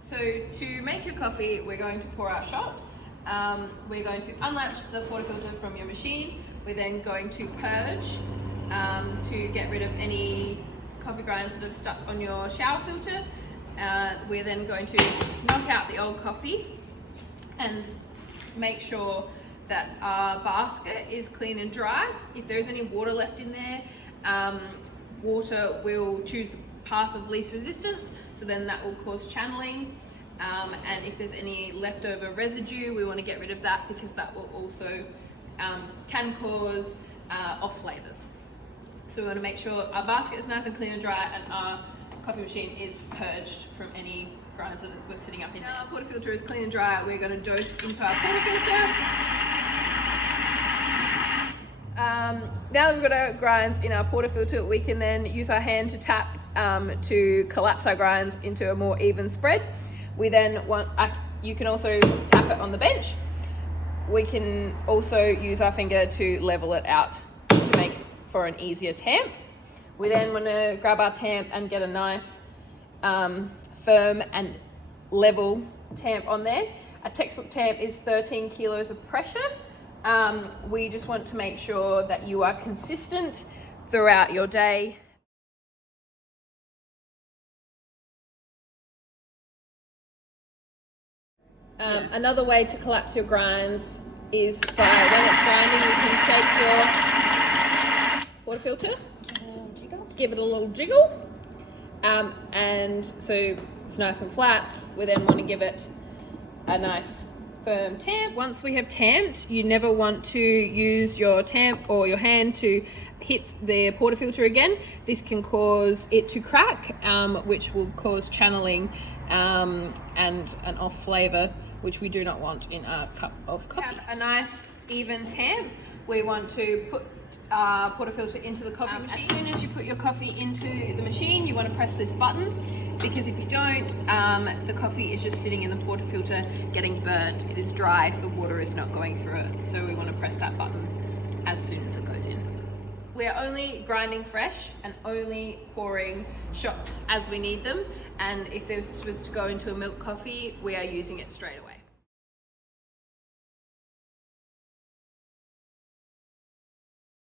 So to make your coffee, we're going to pour our shot. We're going to unlatch the portafilter from your machine. We're then going to purge to get rid of any coffee grinds that have stuck on your shower filter. We're then going to knock out the old coffee and make sure that our basket is clean and dry. If there's any water left in there, water will choose the path of least resistance, so then that will cause channeling. And if there's any leftover residue, we want to get rid of that because that will also can cause off flavors. So we want to make sure our basket is nice and clean and dry, and our coffee machine is purged from any grinds that were sitting up in there. Our portafilter is clean and dry. We're going to dose into our portafilter. Now that we've got our grinds in our portafilter, we can then use our hand to tap to collapse our grinds into a more even spread. We then want, you can also tap it on the bench. We can also use our finger to level it out to make for an easier tamp. We then want to grab our tamp and get a nice firm and level tamp on there. A textbook tamp is 13 kilos of pressure. We just want to make sure that you are consistent throughout your day. Another way to collapse your grinds is by when it's grinding, you can shake your portafilter, give it a little jiggle, and so it's nice and flat. We then want to give it a nice firm tamp. Once we have tamped, you never want to use your tamp or your hand to hit the portafilter again. This can cause it to crack, which will cause channeling and an off flavor, which we do not want in our cup of coffee. A nice even tamp. We want to put our portafilter into the coffee machine. As soon as you put your coffee into the machine, you want to press this button, because if you don't, the coffee is just sitting in the portafilter getting burnt. It is dry if the water is not going through it. So we want to press that button as soon as it goes in. We are only grinding fresh and only pouring shots as we need them. And if this was to go into a milk coffee, we are using it straight away.